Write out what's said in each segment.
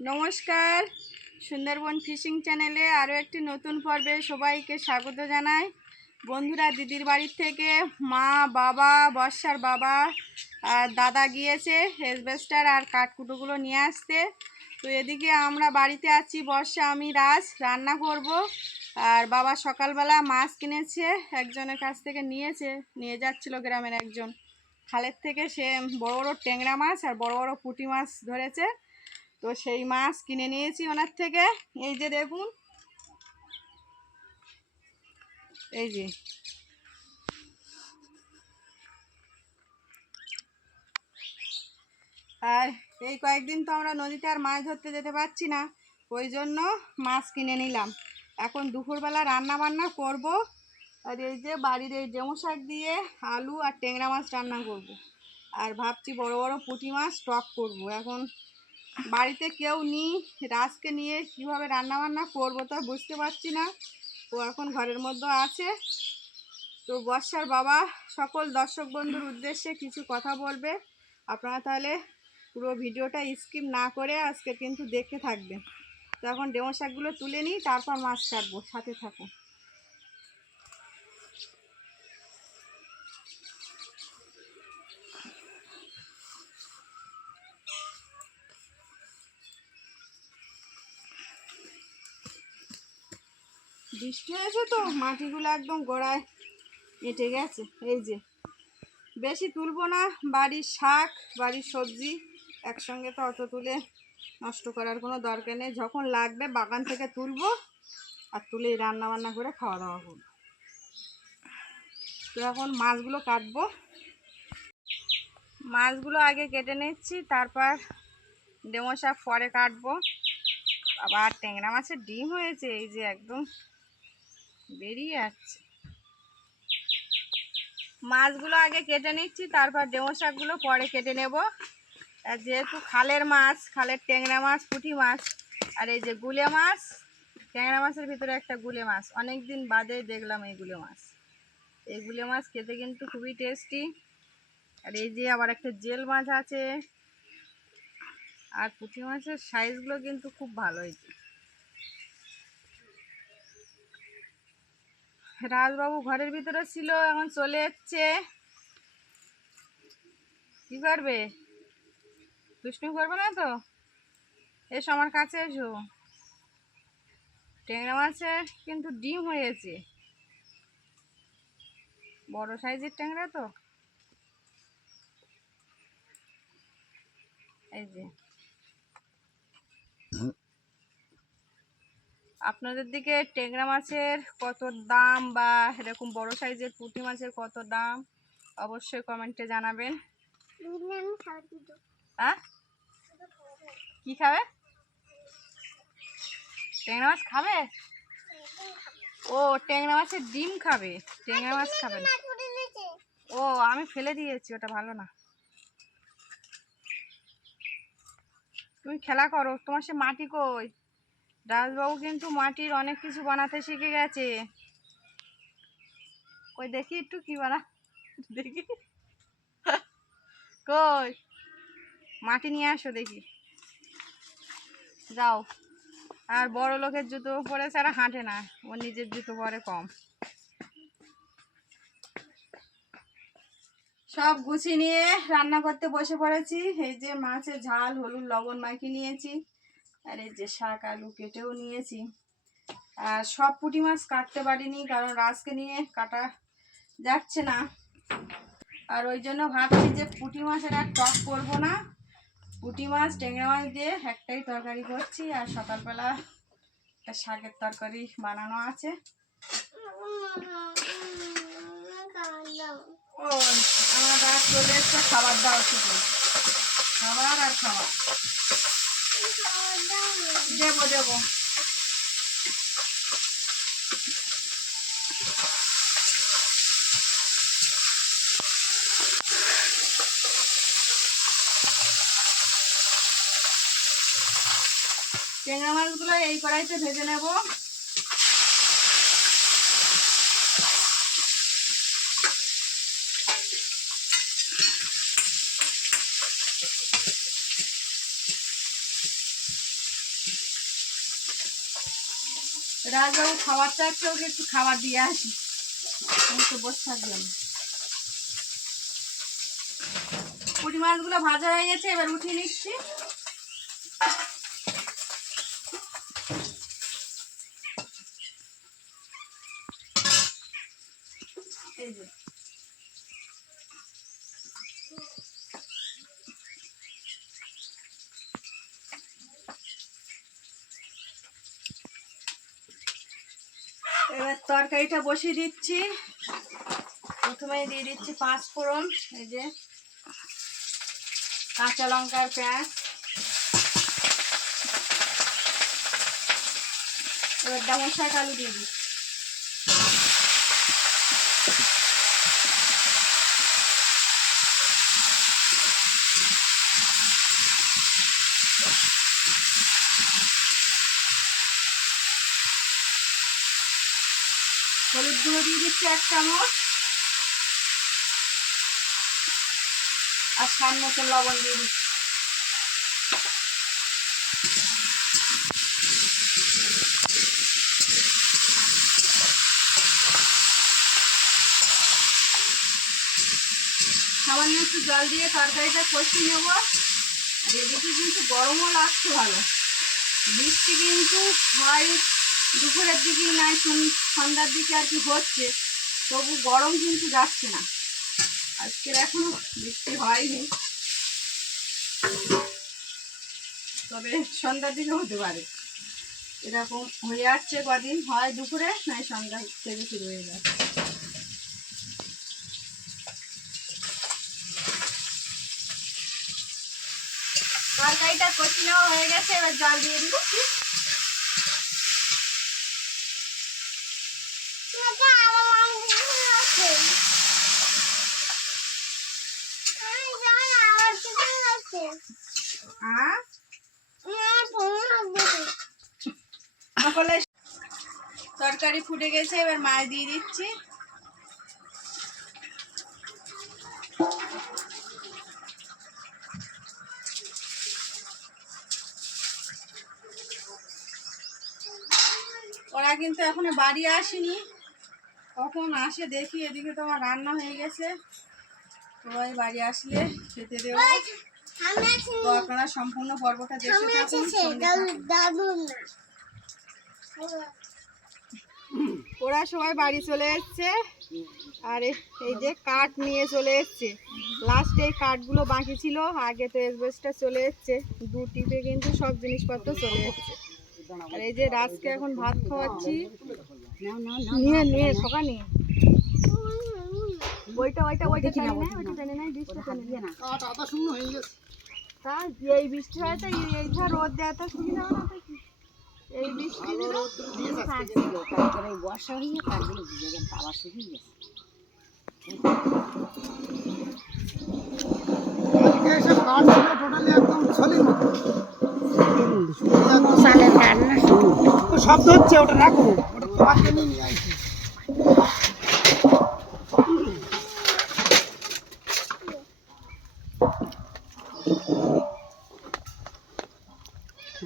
নমস্কার, সুন্দরবন ফিশিং চ্যানেলে আরও একটি নতুন পর্বে সবাইকে স্বাগত জানাই। বন্ধুরা, দিদির বাড়ির থেকে মা, বাবা, বর্ষার বাবা আর দাদা গিয়েছে এসবেস্টার আর কাঠকুটোগুলো নিয়ে আসতে। তো এদিকে আমরা বাড়িতে আছি, বর্ষা, আমি, রাজ রান্না করব। আর বাবা সকালবেলা মাছ কিনেছে, একজনের কাছ থেকে নিয়ে যাচ্ছিল গ্রামের একজন খালের থেকে। সে বড় বড় ট্যাংরা মাছ আর বড় বড় পুঁটি মাছ ধরেছে, তো সেই মাছ কিনে নিয়েছি ওনার থেকে। এই যে দেখুন, এই যে আর এই কয়েকদিন তো আমরা নদীতে আর মাছ ধরতে যেতে পারছি না, ওই জন্য মাছ কিনে নিলাম। এখন দুপুরবেলা রান্না বান্না করব। আর এই যে বাড়ির এই ডেমো শাক দিয়ে আলু আর ট্যাংরা মাছ রান্না করব। আর ভাবছি বড় বড় পুঁটি মাছ টক করব। এখন বাড়িতে কেউ নেই, রাজকে নিয়ে কীভাবে রান্নাবান্না করবো তা বুঝতে পারছি না। ও এখন ঘরের মধ্যে আছে। তো বর্ষার বাবা সকল দর্শক বন্ধুর উদ্দেশ্যে কিছু কথা বলবে, আপনারা তাহলে পুরো ভিডিওটা স্কিপ না করে আজকে কিন্তু দেখতে থাকবেন। তো এখন ডেমো শাকগুলো তুলে নিই, তারপর মাছ কাটবো, সাথে থাকো। বৃষ্টি হয়েছে তো মাটিগুলো একদম গোড়ায় এঁটে গেছে। এই যে বেশি তুলবো না, বাড়ির শাক বাড়ির সবজি একসঙ্গে তো অত তুলে নষ্ট করার কোনো দরকার নেই। যখন লাগবে বাগান থেকে তুলবো আর তুলেই রান্না বান্না করে খাওয়া দাওয়া করবো। তো এখন মাছগুলো কাটবো। মাছগুলো আগে কেটে নিচ্ছি, তারপর ডেমো শাক পরে কাটবো। আবার ট্যাংরা মাছের ডিম হয়েছে, এই যে একদম বেরিয়ে যাচ্ছে। মাছগুলো আগে কেটে নিচ্ছি, তারপর ডেমো শাকগুলো পরে কেটে নেব। আর যেহেতু খালের মাছ, খালের ট্যাংরা মাছ, পুঁটি মাছ, আর এই যে গুলে মাছ, ট্যাংরা মাছের ভিতরে একটা গুলে মাছ, অনেক দিন বাদে দেখলাম এই গুলে মাছ। এই গুলে মাছ খেতে কিন্তু খুবই টেস্টি। আর এই যে আবার একটা জেল মাছ আছে। আর পুঁটি মাছের সাইজগুলো কিন্তু খুব ভালো হয়েছে। রাজবাবু ঘরের ভিতরে ছিল, এখন চলে এসছে। কি করবে? দুষ্টুমি করবে না তো? এসো আমার কাছে এসো। ট্যাংরা মাছের কিন্তু ডিম হয়েছে, বড় সাইজের ট্যাংরা তো। এই যে আপনাদের দিকে ট্যাংরা মাছের কত দাম, বা এরকম বড় সাইজের পুঁটি মাছের কত দাম, অবশ্যই কমেন্টে জানাবেন। হ্যাঁ, কি খাবে? ট্যাংরা মাছ খাবে? ও, ট্যাংরা মাছের ডিম খাবে, ট্যাংরা মাছ খাবে না। ও, আমি ফেলে দিয়েছি, ওটা ভালো না। তুমি খেলা করো, তোমার সে মাটি কই? রাজবাবু কিন্তু মাটির অনেক কিছু বানাতে শিখে গেছে। কই দেখি একটু কি বানা, দেখি কই, মাটি নিয়ে আসো দেখি। যাও। আর বড় লোকের জুতো পরে ছাড়া হাঁটে না, ও নিজের জুতো পরে কম। সব গুছিয়ে নিয়ে রান্না করতে বসে পড়েছি। এই যে মাছের ঝাল, হলুদ লবণ মাখিয়ে নিয়েছি। আর এই যে শাক আলু কেটেও নিয়েছি। আর সব পুঁটি মাছ কাটতে পারিনি, কারণ রাজকে নিয়ে কাটা যাচ্ছে না। আর ওই জন্য ভাবছি যে পুঁটি মাছের আর টক করবো না, পুঁটি মাছ ট্যাংরা মাছ দিয়ে একটাই তরকারি করছি। আর সকালবেলা একটা শাকের তরকারি বানানো আছে। ও, আমার রাত চলে এসছে, খাবার দাও শুধু, খাবার আর খাবার দেবো দেবো। ট্যাংরা মাছগুলো এই কড়াইতে ভেজে নেব। রাজবাবু খাবার চাচ্ছে, ওকে একটু খাবার দিয়ে আসি। আমি তো বসে থাকলাম। পুঁটি মাছগুলো ভাজা হয়ে গেছে, এবার উঠিয়ে নিচ্ছি। এই যে এবার তরকারিটা বসিয়ে দিচ্ছি। প্রথমেই দিয়ে দিচ্ছি 5 ফোড়ন, এই যে কাঁচা লঙ্কার পেঁয়াজ। এবার ডাঙর শাক আলু দিয়ে দিচ্ছি। হলুদ গুঁড়ো দিয়ে দিচ্ছি 1 চামচ, আর স্বাদ মতো লবণ দিয়ে দিচ্ছি। সামান্য একটু জল দিয়ে তরকারিটা কষিয়ে নেব। আর এদিকে কিন্তু গরমও লাগছে ভালো। বৃষ্টি কিন্তু হয় দুপুরের দিকে, নাই সন্ধ্যার দিকে আর কি হচ্ছে, তবু গরম কিন্তু যাচ্ছে না। আজকের এখনো বৃষ্টি হয়নি, তবে সন্ধ্যার দিকে হতে পারে। এরকম হয়ে যাচ্ছে কদিন, হয় দুপুরে নাই সন্ধ্যা থেকে শুরু হয়ে যাচ্ছে। তরকারিটা কষি নেওয়া হয়ে গেছে, এবার জল দিয়ে দিব। তরকারি ফুটে গেছে, এবার মাছ দিয়ে দিচ্ছি। ওরা কিন্তু এখনো বাড়ি আসেনি, কখন আসে দেখি। এদিকে তো আমার রান্না হয়ে গেছে, সবাই বাড়ি আসলে খেতে দেবো। তো আপনারা সম্পূর্ণ পর্বটা দেখতে থাকুন। ওরা সবাই বাড়ি চলে এসছে, আর এই যে কাঠ নিয়ে চলে এসছে। লাস্টে এই কাঠগুলো বাকি ছিল, আগে তো এসবেস্টটা চলে এসছে। 2 টিপে কিন্তু সব জিনিসপত্র চলে এসছে। আর এই যে রাজকে এখন ভাত খাওয়াচ্ছি। নিয়ে নিয়ে খোকা নিয়ে ওইটা টেনে নাই, ডিশটা টেনে না। তা এই বৃষ্টি হয় তো এইটা রোদ দেয়, তো সুবিধা হবে না। তো কি এই বৃষ্টি বর্ষা হয়ে তারগুলো ভিজে গেল, আবার শুকিয়ে গেছে। শব্দ হচ্ছে, ওটা রাখো, ওটা তোমার জন্য নিয়ে আসছি।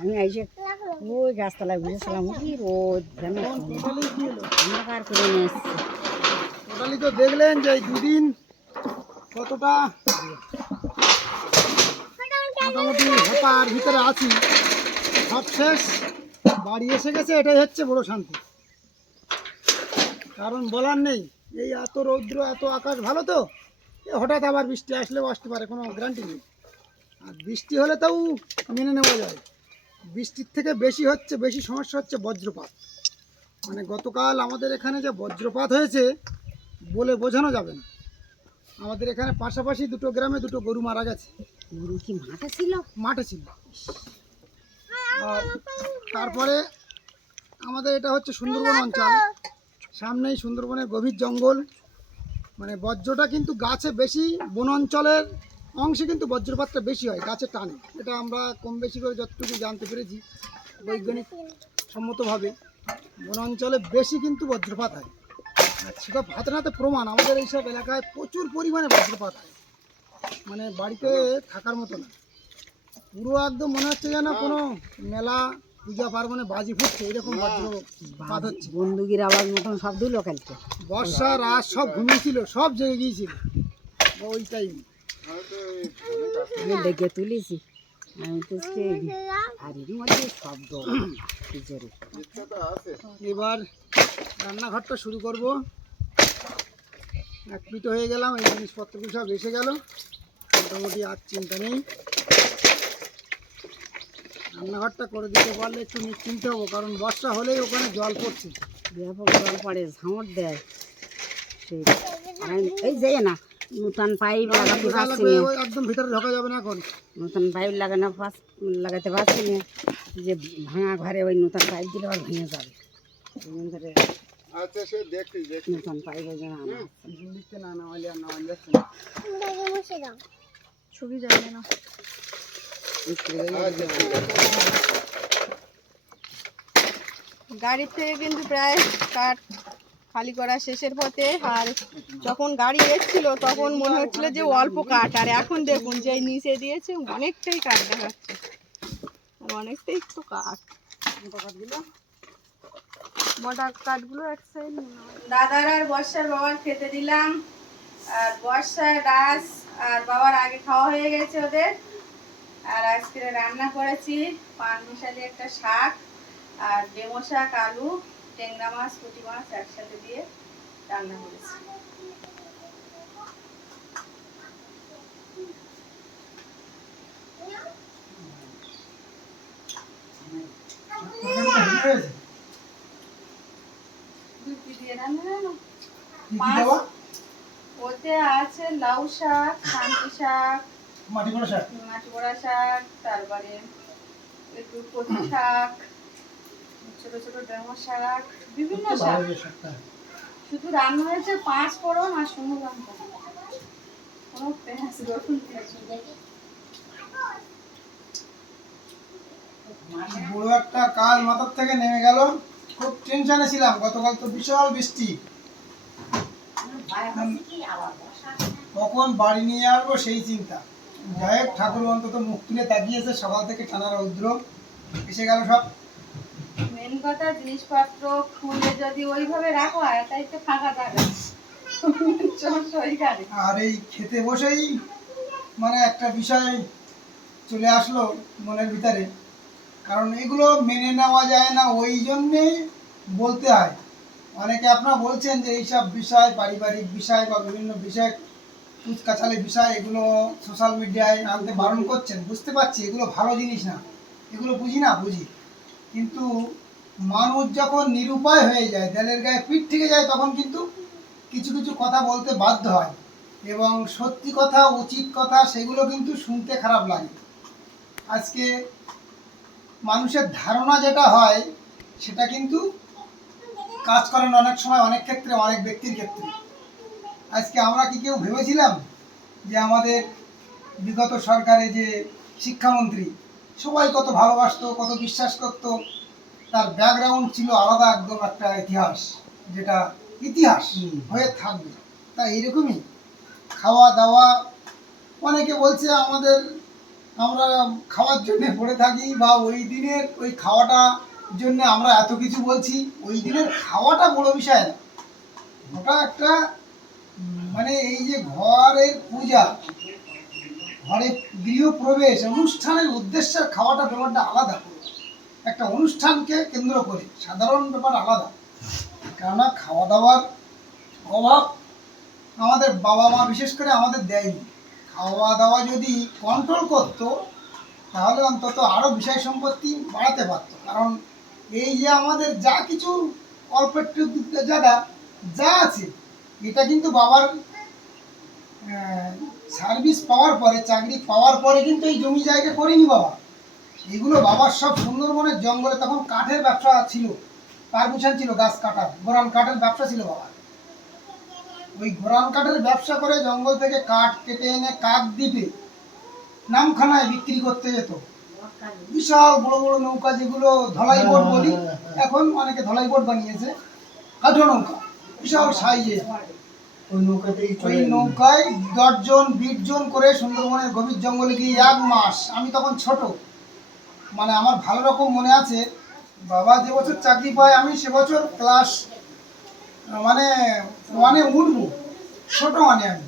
আমি এসে ওই গাছতলায় বুঝেছিলাম, কি রোদ যেন অন্ধকার করে নিয়ে এসছে। টোটালি তো দেখলেন যে এই 2 দিন কতটা মোটামুটি হেপার ভিতরে আছি। সব শেষ, বাড়ি এসে গেছে, এটাই হচ্ছে বড় শান্তি। কারণ বলার নেই, এই এত রৌদ্র, এত আকাশ ভালো, তো হঠাৎ আবার বৃষ্টি আসলেও আসতে পারে, কোনো গ্যারান্টি নেই। আর বৃষ্টি হলে তাও মেনে নেওয়া যায়। বৃষ্টির থেকে বেশি সমস্যা হচ্ছে বজ্রপাত। মানে গতকাল আমাদের এখানে যে বজ্রপাত হয়েছে বলে বোঝানো যাবে না। আমাদের এখানে পাশাপাশি 2 গ্রামে 2 গরু মারা গেছে। গরু কি মাঠে ছিল? মাঠে ছিল। আর তারপরে আমাদের এটা হচ্ছে সুন্দরবন অঞ্চল, সামনেই সুন্দরবনের গভীর জঙ্গল। মানে বজ্রটা কিন্তু গাছে বেশি, বন অঞ্চলের অংশে কিন্তু বজ্রপাতটা বেশি হয়, গাছে টানে। এটা আমরা কম বেশি করে যতটুকু জানতে পেরেছি বৈজ্ঞানিক সম্মতভাবে, বন অঞ্চলে বেশি কিন্তু বজ্রপাত হয়। আর সেটা ভাতে নাতে প্রমাণ, আমাদের এইসব এলাকায় প্রচুর পরিমাণে বজ্রপাত হয়, মানে বাড়িতে থাকার মতো না। পুরো একদম মনে হচ্ছে যেন কোনো মেলা পূজা পার্বণে বাজি ফুটছে এরকম বজ্রপাত হচ্ছে। বন্দুকের আওয়াজ মতন শব্দ হলো কালকে। বর্ষা রাত সব ঘুমিয়েছিল, সব জেগে গিয়েছিল ওই টাইম। আমি ডেকে তুলেছি, আমি তো আর এর মধ্যে শব্দ কি জোরে। এবার রান্নাঘরটা শুরু করব। এক পিঠ হয়ে গেলাম, এই জিনিসপত্রগুলো সব এসে গেল, মোটামুটি আর চিন্তা নেই। রান্নাঘরটা করে দিতে পারলে একটু নিশ্চিন্ত হবো, কারণ বর্ষা হলেই ওখানে জল পড়ছে, ব্যাপক জল পড়ে, ঝামট দেয়। সেই এই যে না নতুন পাইপ লাগাতে পারছি না, একদম ভিতরে ঢোকা যাবে না এখন। নতুন পাইপ লাগাতে পারছি না, যে ভাঙা ঘরে ওই নতুন পাইপ দিলে আর ভেঙে যাবে। আচ্ছা, সে দেখি নতুন পাইপ ওই জন্য আনা দিচ্ছে, না নামাইলে আর নামাইলে যাচ্ছে না। ছবি যাবে না। গাড়ির থেকে কিন্তু প্রায় কাঠ খালি করা শেষের পথে, আর যখন গাড়ি এসেছিল তখন মনে হচ্ছিল যে অল্প কাঠ, আর এখন দেখুন যে নিচে দিয়েছে অনেকটাই কাঠ দেখাচ্ছে, আর অনেকটাই একটু কাঠ। মোটা কাঠগুলো এক সাইড। দাদার আর বর্ষার বাবার খেতে দিলাম, আর বর্ষার রাস আর বাবার আগে খাওয়া হয়ে গেছে ওদের। আর আজকে রান্না করেছি পান মিশালি একটা শাক, আর ডেমো শাক, আলু, ট্যাংরা মাছ, পুঁটি মাছ একসাথে দিয়ে রান্না করেছি। দিয়ে রান্না জানো মাছ ওতে আছে লাউ শাক, শান্তি শাক, মাটি পোড়া শাক, তারপরে একটু কচু শাক, ছোট ছোট ডেমো শাক, বিভিন্ন শাক। শুধু রান্না হয়েছে 5 ফোড়ন আর শুকনো লঙ্কা, কোনো পেঁয়াজ রসুন কিছু নেই। বড় একটা কাল মাথার থেকে নেমে গেল, খুব টেনশনে ছিলাম। গতকাল তো বিশাল বৃষ্টি, কখন বাড়ি নিয়ে আসবো সেই চিন্তা। যাই হোক, ঠাকুর অন্তত মুখ তুলে তাকিয়েছে, সকাল থেকে টানা রৌদ্র এসে গেল সব। মেন কথা জিনিসপত্র খুলে যদি ওইভাবে রাখো, তাই তো ফাঁকা থাকে। আর এই খেতে বসেই মানে একটা বিষয় চলে আসলো মনের ভিতরে, কারণ এগুলো মেনে নেওয়া যায় না, ওই জন্যেই বলতে হয়। অনেকে আপনারা বলছেন যে এইসব বিষয়, পারিবারিক বিষয় বা বিভিন্ন বিষয়, কুচকাচালি বিষয়, এগুলো সোশ্যাল মিডিয়ায় আনতে বারণ করছেন। বুঝতে পারছি এগুলো ভালো জিনিস না, এগুলো বুঝি না, বুঝি। কিন্তু মানুষ যখন নিরুপায় হয়ে যায়, দেলের গায়ে পিঠ থেকে যায়, তখন কিন্তু কিছু কিছু কথা বলতে বাধ্য হয়, এবং সত্যি কথা, উচিত কথা, সেগুলো কিন্তু শুনতে খারাপ লাগে। আজকে মানুষের ধারণা যেটা হয় সেটা কিন্তু কাজ করেন অনেক সময়, অনেক ক্ষেত্রে, অনেক ব্যক্তির ক্ষেত্রে। আজকে আমরা কি কেউ ভেবেছিলাম যে আমাদের বিগত সরকারে যে শিক্ষামন্ত্রী সবাই কত ভালোবাসতো, কত বিশ্বাস করতো, তার ব্যাকগ্রাউন্ড ছিল আলাদা, একদম একটা ইতিহাস, যেটা ইতিহাস হয়ে থাকবে। তা এইরকমই খাওয়া দাওয়া, অনেকে বলছে আমরা খাওয়ার জন্য পড়ে থাকি, বা ওই দিনের ওই খাওয়াটা জন্য আমরা এত কিছু বলছি। ওই দিনের খাওয়াটা বড় বিষয় না, ওটা একটা মানে এই যে ঘরের পূজা, ঘরে গৃহপ্রবেশ অনুষ্ঠানের উদ্দেশ্যের খাওয়াটা ব্যাপারটা আলাদা, একটা অনুষ্ঠানকে কেন্দ্র করে সাধারণ ব্যাপার আলাদা। কেননা খাওয়া দাওয়ার অভাব আমাদের বাবা মা বিশেষ করে আমাদের দেয়নি। খাওয়া দাওয়া যদি কন্ট্রোল করতো তাহলে অন্তত আরও বিষয় সম্পত্তি বাড়াতে পারতো। কারণ এই যে আমাদের যা কিছু অল্প একটু যা আছে, এটা কিন্তু বাবার সার্ভিস পাওয়ার পরে, চাকরি পাওয়ার পরে কিন্তু এই জমি জায়গা করিনি বাবা। এগুলো বাবার সব সুন্দরবনের জঙ্গলে, তখন কাঠের ব্যবসা ছিল, পারমিশন ছিল, গাছ কাটার, গোরান কাঠের ব্যবসা ছিল বাবা। ওই গোরান কাঠের ব্যবসা করে জঙ্গল থেকে কাঠ কেটে এনে কাকদ্বীপে নামখানায় বিক্রি করতে যেত। বিশাল বড় বড় নৌকা, যেগুলো ধলাই বোট বলি, এখন অনেকে ধলাই বোট বানিয়েছে, কাঠো নৌকা, বিশাল সাইজে। ওই নৌকায় 10 জন 20 জন করে সুন্দরবনের গভীর জঙ্গলে গিয়ে 1 মাস, আমি তখন ছোট, মানে আমার ভালো রকম মনে আছে, বাবা যে বছর চাকরি পায় আমি সে বছর ক্লাস মানে 1-এ উঠবো, ছোট মানে আমি,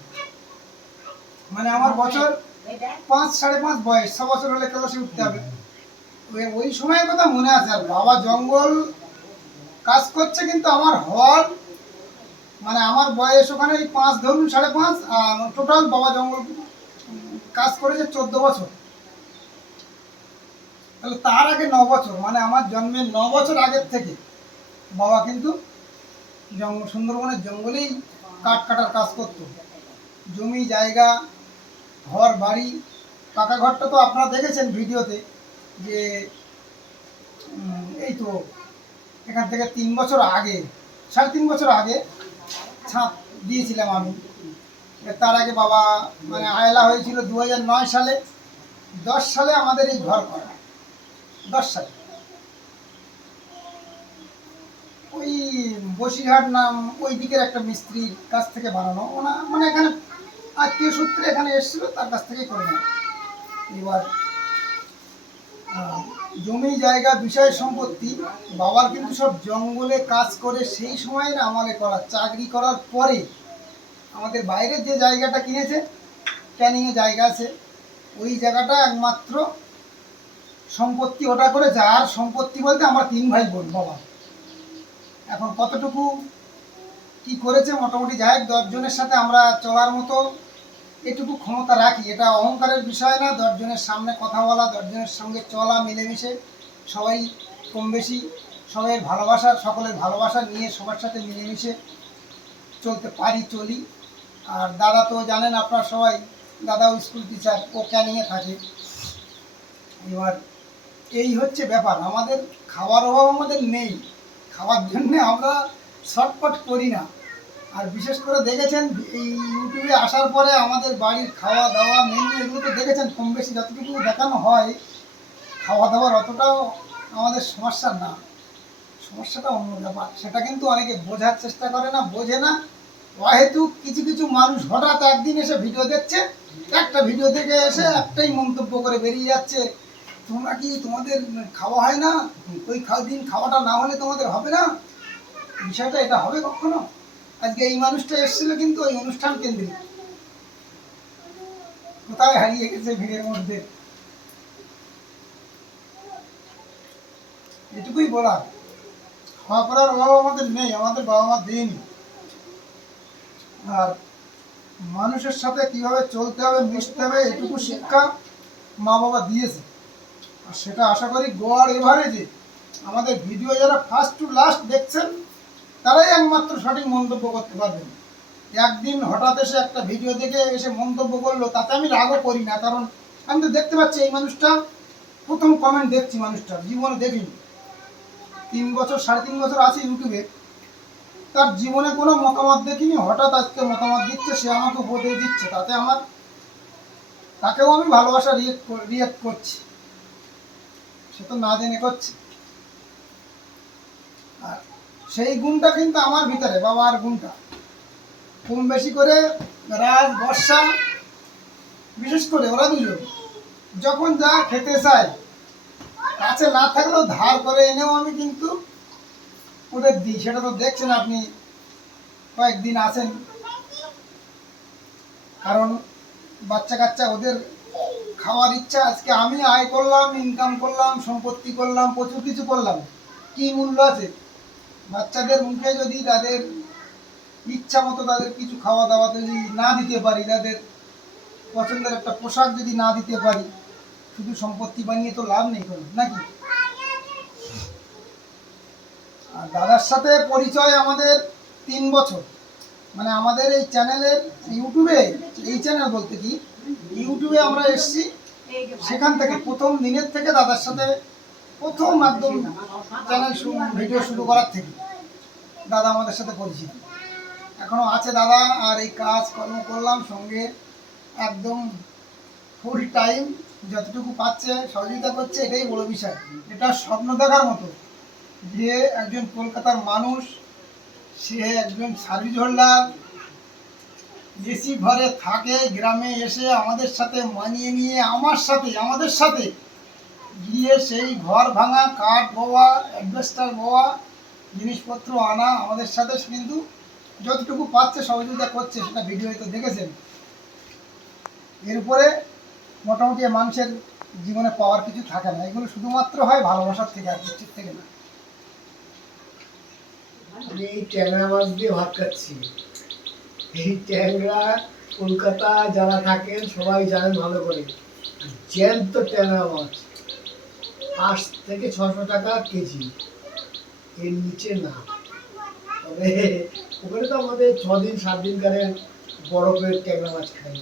মানে আমার বছর 5-5.5 বয়স, 6 বছর হলে ক্লাসে উঠতে হবে। ওই সময়ের কথা মনে আছে। আর বাবা জঙ্গল কাজ করছে, কিন্তু আমার হওয়ার মানে আমার বয়স ওখানে ওই 5 ধরুন 5.5, আর টোটাল বাবা জঙ্গল কাজ করেছে 14 বছর। তাহলে তার আগে 9 বছর, মানে আমার জন্মের 9 বছর আগের থেকে বাবা কিন্তু সুন্দরবনের জঙ্গলেই কাঠ কাটার কাজ করত। জমি জায়গা, ঘর বাড়ি, পাকা ঘরটা তো আপনারা দেখেছেন ভিডিওতে, যে এই তো এখান থেকে 3 বছর আগে, 3.5 বছর আগে ছাদ দিয়েছিলাম আমি। তার আগে বাবা মানে আয়লা হয়েছিল 2009 সালে। 10 সালে আমাদের এই ঘর করা, 10 সালে ওই বসিরহাট নাম ওই দিকের একটা মিস্ত্রির কাছ থেকে বানানো, ওনা মানে এখানে আত্মীয় সূত্রে এখানে এসেছিল, তার কাছ থেকেই করে নেয়। এবার জমি জায়গা বিষয় সম্পত্তি বাবার কিন্তু সব জঙ্গলে কাজ করে সেই সময়ের আমলে করা। চাকরি করার পরে আমাদের বাইরের যে জায়গাটা কিনেছে, ক্যানিংয়ে জায়গা আছে, ওই জায়গাটা একমাত্র সম্পত্তি ওটা করেছে। আর সম্পত্তি বলতে আমরা 3 ভাই বোন বাবা। এখন কতটুকু কি করেছে মোটামুটি যাই হোক, 10 জনের সাথে আমরা চলার মতো এটুকু ক্ষমতা রাখি। এটা অহংকারের বিষয় না, 10 জনের সামনে কথা বলা, 10 জনের সঙ্গে চলা, মিলেমিশে সবাই কম বেশি সবাই ভালোবাসা, সকলের ভালোবাসা নিয়ে সবার সাথে মিলেমিশে চলতে পারি, চলি। আর দাদা তো জানেন আপনারা সবাই, দাদাও স্কুল টিচার, ও ক্যানিংয়ে থাকে। এবার এই হচ্ছে ব্যাপার, আমাদের খাওয়ার অভাব আমাদের নেই, খাওয়ার জন্যে আমরা শর্টকাট করি না। আর বিশেষ করে দেখেছেন এই ইউটিউবে আসার পরে আমাদের বাড়ির খাওয়া দাওয়া মেনু এগুলো তো দেখেছেন, কম বেশি যতটুকু দেখানো হয়, খাওয়া দাওয়ার অতটাও আমাদের সমস্যা না, সমস্যাটা অন্য ব্যাপার। সেটা কিন্তু অনেকে বোঝার চেষ্টা করে না, বোঝে না। অহেতু কিছু কিছু মানুষ হঠাৎ একদিন এসে ভিডিও দেখছে, একটা ভিডিও দেখে এসে একটাই মন্তব্য করে বেরিয়ে যাচ্ছে, তোমরা কি তোমাদের খাওয়া হয় না, ওই দিন খাওয়াটা না হলে তোমাদের হবে না। বিষয়টা এটা হবে কখনো? আজকে এই মানুষটা এসেছিল কিন্তু ওই অনুষ্ঠান কেন্দ্রিক, কোথায় হারিয়ে গেছে ভিড়ের মধ্যে। এটুকুই বলার, খাওয়া করার অভাব আমাদের নেই, আমাদের বাবা মা দেয়নি। আর মানুষের সাথে কিভাবে চলতে হবে, মিশতে হবে, এটুকু শিক্ষা মা বাবা দিয়েছে। আর সেটা আশা করি গড় এভারেজে আমাদের ভিডিও যারা ফার্স্ট টু লাস্ট দেখছেন তারাই একমাত্র সঠিক মন্তব্য করতে পারবেন। একদিন হঠাৎ এসে একটা ভিডিও দেখে এসে মন্তব্য করলো, তাতে আমি রাগও করি না, কারণ আমি তো দেখতে পাচ্ছি এই মানুষটা প্রথম কমেন্ট দেখছি, মানুষটার জীবনে দেখিনি। 3 বছর 3.5 বছর আছে ইউটিউবে, তার জীবনে কোনো মতামত দেখিনি, হঠাৎ আজকে মতামত দিচ্ছে, সে আমাকে উপদেশ দিচ্ছে, তাতে আমার তাকেও আমি ভালোবাসা রিয়েক্ট করছি, সে তো না জেনে করছে। আর সেই গুণটা কিন্তু আমার ভিতরে, বাবার গুণটা কম বেশি করে রাজ বর্ষা বিশেষ করে ওরা দুজন যখন যা খেতে চায়, কাছে না থাকলেও ধার করে এনেও আমি কিন্তু ওদের দিই। সেটা তো দেখছেন আপনি, কয়েকদিন আছেন, কারণ বাচ্চা কাচ্চা ওদের খাওয়ার ইচ্ছা। আজকে আমি আয় করলাম, ইনকাম করলাম, সম্পত্তি করলাম, প্রচুর কিছু করলাম, কি মূল্য আছে? বাচ্চাদের মুখে যদি তাদের ইচ্ছা মতো তাদের কিছু খাওয়া দাওয়া যদি না দিতে পারি, তাদের পছন্দের একটা পোশাক যদি না দিতে পারি, শুধু সম্পত্তি বানিয়ে তো লাভ নেই কোনো, নাকি? আর দাদার সাথে পরিচয় আমাদের 3 বছর, মানে আমাদের এই চ্যানেলের ইউটিউবে, এই চ্যানেল বলতে কি ইউটিউবে আমরা এসেছি, সেখান থেকে প্রথম দিনের থেকে দাদার সাথে প্রথম একদম চ্যানেল ভিডিও শুরু করার থেকে দাদা আমাদের সাথে পরিচিত এখনো আছে দাদা। আর এই কাজ কর্ম করলাম সঙ্গে একদম ফুল টাইম, যতটুকু পাচ্ছে সহযোগিতা করছে, এটাই বড় বিষয়। এটা স্বপ্ন দেখার মতো যে একজন কলকাতার মানুষ, সে একজন সার্ভিস হোল্ডার, এসি ঘরে থাকে, গ্রামে এসে আমাদের সাথে মানিয়ে নিয়ে আমাদের সাথে গিয়ে সেই ঘর ভাঙা, কাঠ বোয়া, অ্যাডভেস্টার বোয়া, জিনিসপত্র আনা, আমাদের সাথে সে কিন্তু যতটুকু পাচ্ছে সহযোগিতা করছে, সেটা ভিডিওতে দেখেছেন। এর উপরে মোটামুটি মানুষের জীবনে পাওয়ার কিছু থাকে না, এগুলো শুধুমাত্র হয় ভালোবাসার থেকে, আর কিছুর থেকে না। আমি এই ট্যাংরা মাছ দিয়ে ভাত খাচ্ছি। এই ট্যাংরা কলকাতা যারা থাকেন সবাই জানেন ভালো করে, জ্যান্ত ট্যাংরা মাছ 5 থেকে 600 টাকা কেজি, এর নিচে না। তবে ওখানে তো আমাদের 6 দিন 7 দিন কারের বরফের ট্যাংরা মাছ খাই।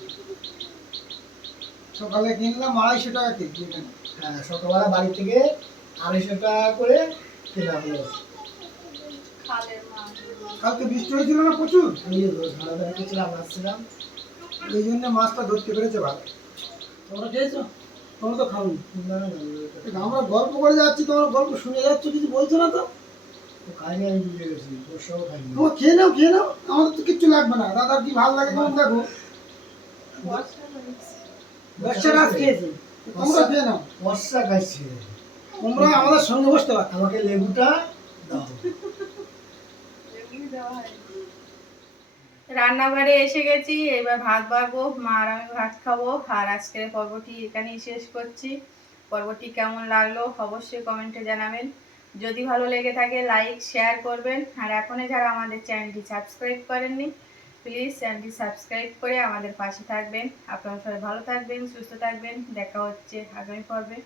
সকালে কিনলাম 250 টাকা কেজি এখানে। হ্যাঁ, সকালবেলা বাড়ি থেকে 250 টাকা করে কেনা হলো। কালকে বৃষ্টি হয়েছিল না প্রচুর, এই যে রোজ ভালো করে খেয়েছিলাম, আসছিলাম। এই জন্য মাছটা ধরতে পেরেছে ভালো। তোমরা খেয়েছো? তোমরা তো খাওনি। না, না, না, আমরা গল্প করে যাচ্ছি, তোমরা গল্প শুনে যাচ্ছ, কিছু বলছো না তো। খাইনি, আমি বুঝে গেছি, বসেও খাইনি। তোমরা খেয়ে নাও, খেয়ে নাও, আমাদের তো কিচ্ছু লাগবে না। দাদার কি ভালো লাগে কেমন দেখো। বর্ষা রাত খেয়েছে, তোমরা খেয়ে নাও। বর্ষা খাইছি। তোমরা আমাদের সঙ্গে বসতে পারো। আমাকে লেবুটা দাও। রান্নাঘরে এসে গেছি, এবার ভাত বাড়বো, মা আর আমি ভাত খাবো। আর আজকের পর্বটি এখানেই শেষ করছি। পর্বটি কেমন লাগলো অবশ্যই কমেন্টে জানাবেন। যদি ভালো লেগে থাকে লাইক শেয়ার করবেন। আর এখনই যারা আমাদের চ্যানেলটি সাবস্ক্রাইব করেননি, প্লিজ চ্যানেলটি সাবস্ক্রাইব করে আমাদের পাশে থাকবেন। আপনারা সবাই ভালো থাকবেন, সুস্থ থাকবেন। দেখা হচ্ছে আগামী পর্বে।